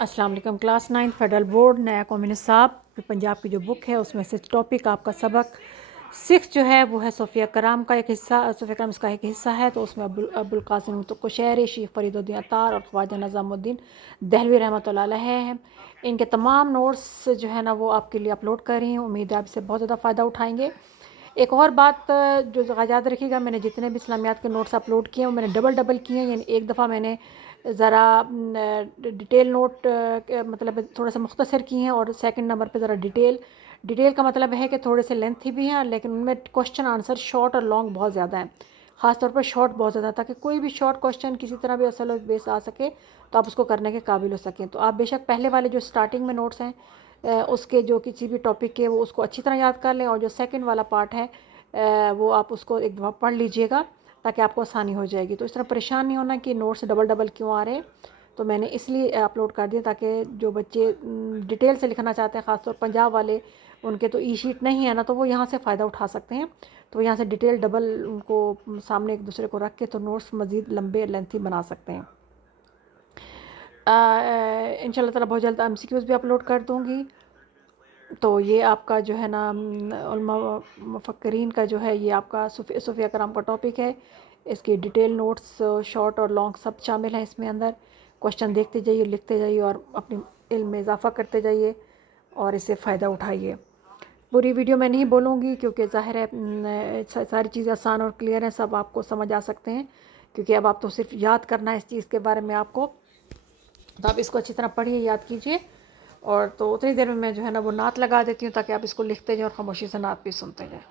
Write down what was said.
अस्सलाम वालेकुम। Class 9 federal board नया कौमी निसाब पंजाब की जो बुक है उसमें से टॉपिक आपका सबक 6 जो है वो है सूफिया कराम का एक हिस्सा। सूफिया कराम इसका एक हिस्सा है, तो उसमें अबुल कासिम कुशैरी, शेख फरीदुद्दीन अत्तार और ख्वाजा निज़ामुद्दीन दहलवी रहमतुल्लाह अलैह हैं। इनके तमाम नोट्स जो है ना वो आपके लिए अपलोड कर रही हूँ। उम्मीद है आप इससे बहुत ज़्यादा फ़ायदा उठाएंगे। एक और बात जो याद रखिएगा, मैंने जितने भी इस्लामियात के नोट्स अपलोड किए हैं वो मैंने डबल किए हैं। यानी एक दफ़ा मैंने ज़रा डिटेल नोट मतलब थोड़ा सा मुख्तसर किए हैं, और सेकंड नंबर पे ज़रा डिटेल का मतलब है कि थोड़े से लेंथी भी हैं, लेकिन उनमें क्वेश्चन आंसर शॉर्ट और लॉन्ग बहुत ज़्यादा हैं। ख़ास तौर पर शॉर्ट बहुत ज़्यादा, ताकि कोई भी शॉर्ट क्वेश्चन किसी तरह भी असल और बेस आ सके तो आप उसको करने के काबिल हो सकें। तो आप बेशक पहले वाले जो स्टार्टिंग में नोट्स हैं उसके जो किसी भी टॉपिक के वो उसको अच्छी तरह याद कर लें, और जो सेकंड वाला पार्ट है वो आप उसको एक दफ़ा पढ़ लीजिएगा ताकि आपको आसानी हो जाएगी। तो इस तरह परेशान नहीं होना कि नोट्स डबल क्यों आ रहे हैं। तो मैंने इसलिए अपलोड कर दिया ताकि जो बच्चे डिटेल से लिखना चाहते हैं, ख़ासतौर पंजाब वाले, उनके तो ई शीट नहीं है ना, तो वो यहाँ से फ़ायदा उठा सकते हैं। तो यहाँ से डिटेल डबल उनको सामने एक दूसरे को रख के तो नोट्स मज़ीद लंबे लेंथी बना सकते हैं। इंशाल्लाह ताला बहुत जल्द MCQs भी अपलोड कर दूँगी। तो ये आपका जो है ना उलमा मुफक्किरीन का जो है ये आपका सूफिया कराम का टॉपिक है। इसके डिटेल नोट्स शॉर्ट और लॉन्ग सब शामिल हैं इसमें अंदर। क्वेश्चन देखते जाइए, लिखते जाइए और अपनी इल्म में इजाफ़ा करते जाइए और इससे फ़ायदा उठाइए। पूरी वीडियो मैं नहीं बोलूँगी क्योंकि ज़ाहिर है सारी चीज़ें आसान और क्लियर हैं, सब आपको समझ आ सकते हैं, क्योंकि अब आप तो सिर्फ याद करना है इस चीज़ के बारे में आपको। तो आप इसको अच्छी तरह पढ़िए, याद कीजिए, और तो उतनी देर में मैं जो है ना वो नात लगा देती हूँ ताकि आप इसको लिखते जाएँ और खामोशी से नात भी सुनते जाएँ।